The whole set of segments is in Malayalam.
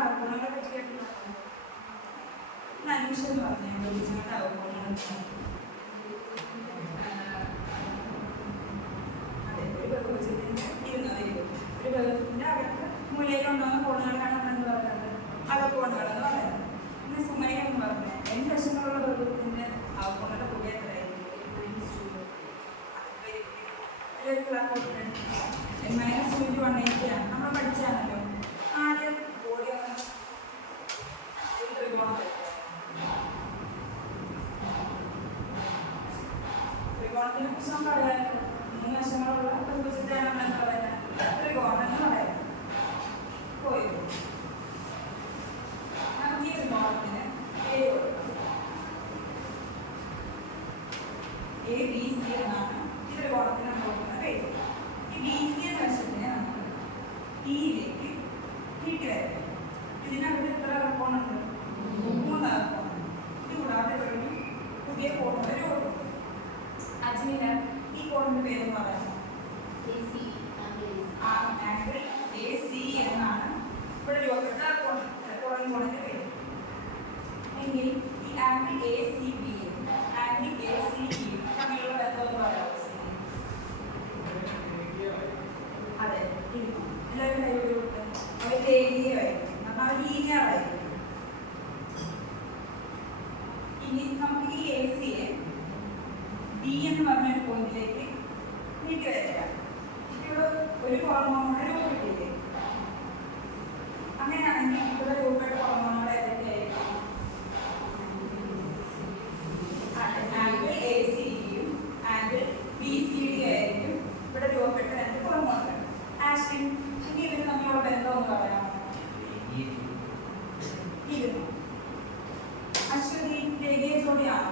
അവഗുണങ്ങളെ പറ്റി കേട്ടിട്ടുണ്ടോ? അന്വേഷണം എന്ന് പറഞ്ഞു ബഹുഭുജങ്ങളുടെ അവഗുണങ്ങൾ. അതെ, ഒരു ബഹുഭുജത്തിന്റെ ഒരു ബഹുഭുജത്തിന്റെ അകത്ത് മൂലയിലുണ്ടാകുന്ന കോണുകളാണ് നമ്മളെന്ന് പറയുന്നത് അവഗുണങ്ങൾ എന്ന് പറയുന്നത്. പിന്നെ സുമയ എന്ന് പറഞ്ഞത് n വശങ്ങളുള്ള ബഹുഭുജത്തിന്റെ അവഗുണങ്ങളുടെ തുക എത്രയായിരിക്കും? -2 ആണ്. നമ്മൾ പഠിച്ചാണല്ലോ ആദ്യം ബോഡി ത്രികോണത്തിനെ കുറിച്ച് നമ്മൾ പറയാറുണ്ട്. 3 വശങ്ങളുള്ള ബഹുഭുജത്തെയാണ് നമ്മൾ എന്താ പറയുന്നത് ത്രികോണം എന്ന് പറയുന്നത്. പോയി നമുക്ക് ഈ ത്രികോണത്തിന് പേര് കൊടുക്കാം. ABC എന്നാണ് ഈ ത്രികോണത്തിന് നമ്മൾ കൊടുക്കുന്ന പേര്. ഈ BC എന്ന വശത്തിനെ നമുക്ക് ടിയിലേക്ക് നീട്ടി വരാം. ഇതിനകത്ത് എത്ര കോണുണ്ട്? 3 കോണുണ്ട്. ഇത് കൂടാതെ ഒരു പുതിയ കോണിന്റെ രൂപം. അജ്മീന ഈ കോണിന്റെ പേരെന്ന് പറയാം ആംഗിൾ AC എന്നാണ് ഇവിടെ രൂപപ്പെട്ട കോണിന്റെ പേര്. എങ്കിൽ ഈ ആംഗിൾ ACB ആംഗിൾ ACB തമ്മിലുള്ള ബന്ധം എന്ന് പറയാം. അതെ, എല്ലാവരും കൈവിട്ട് അവർ രേഖീയമായിരിക്കും, നമ്മൾ ലീനിയർ ആയിരിക്കും. ഇനി നമുക്ക് ഈ AC-യെ D എന്ന് പറഞ്ഞൊരു പോയിന്റിലേക്ക് നീട്ടി വരയ്ക്കാം. ഇവിടെ ഒരു ഹോർമോണുടെ രൂപപ്പെട്ടില്ലേ? അങ്ങനെയാണെങ്കിൽ ഇവിടെ രൂപപ്പെട്ട ഹോർമോണുകൾ ഏതൊക്കെയായിരിക്കും? ആംഗിൾ ACD-യും ആംഗിൾ BCD ആയിരിക്കും ഇവിടെ രൂപപ്പെട്ട 2 ഹോർമോണുകൾ. ആഷ്ലിൻ, ഇനി ഇതിന് തമ്മിലുള്ള ബന്ധം എന്ന് പറയാമോ? ഇരുന്നു. അശ്വതി രേഖീയ ജോഡിയാണോ?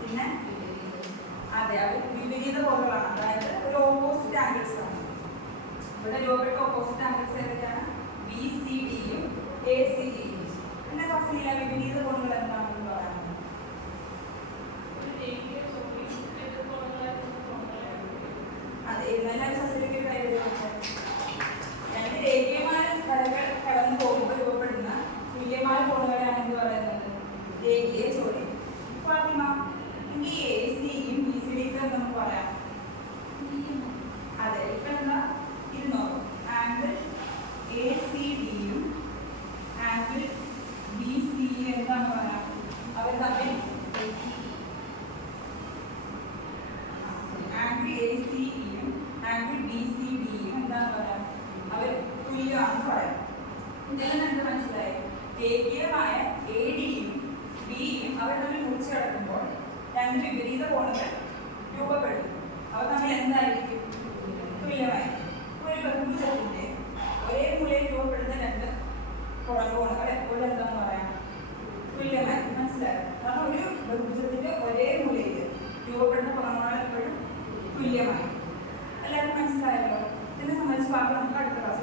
പിന്നെ അതെ, അത് വിപരീത കോണുകളാണ്. അതായത് ഒരു ഓപ്പോസിറ്റ് ആംഗിൾസ് ആണ്. ഇവിടെ രൂപപ്പെട്ട ഓപ്പോസിറ്റ് ആംഗിൾസ് ഏതൊക്കെയാണ്? BCD-യും ACD-യും. പിന്നെ ഫസ്റ്റിലെ വിപരീത കോണുകൾ എന്താണെന്ന് പറയാമോ? അതെ, എല്ലാവരും ഫസ്റ്റിലേക്ക് കാര്യം രണ്ട് രേഖീയമായ ഘടകങ്ങൾ കടന്നു പോകുമ്പോൾ രൂപപ്പെടുന്ന തുല്യമായ കോണുകളാണ് എന്ന് പറയുന്നത് രേഖീയ ജോഡി. ഫാത്തിമ, ഈ AC-യും BCD-യും നമുക്ക് പറയാം. അതെ, ഇപ്പൊ എന്താ ഇത് നോക്കും. ആംഗിൾ ACD-യും ആംഗിൾ BCD-യും എന്താണ് പറയാം? അവർ തമ്മിൽ ആംഗിൾ ACE-യും ആംഗിൾ BCD-യും എന്താണ് പറയാം? അവർ തുല്യമാണെന്ന് പറയാം. ഇതെല്ലാം എന്ത് മനസ്സിലായി? രേഖീയമായ AD-യും B-യും അവർ തമ്മിൽ മുറിച്ച് കിടക്കുമ്പോൾ 2 വിപരീത കോണുകൾ രൂപപ്പെടുന്നു. അവ തമ്മിൽ എന്തായിരിക്കും? തുല്യമായിരിക്കും. ഒരു ബഹുഭുജത്തിന്റെ ഒരേ മൂലയിൽ രൂപപ്പെടുന്ന 2 പുറംകോണുകൾ എപ്പോഴും എന്താണെന്ന് പറയാം? തുല്യമായിരിക്കും. മനസ്സിലായോ? കാരണം ഒരു ബഹുഭുജത്തിന്റെ ഒരേ മൂലയിൽ രൂപപ്പെടുന്ന പുറംകോണുകൾ എപ്പോഴും തുല്യമായിരിക്കും. എല്ലാവരും മനസ്സിലായല്ലോ? ഇതിനെ സംബന്ധിച്ച് ബാക്കി നമുക്ക് അടുത്ത ക്ലാസ്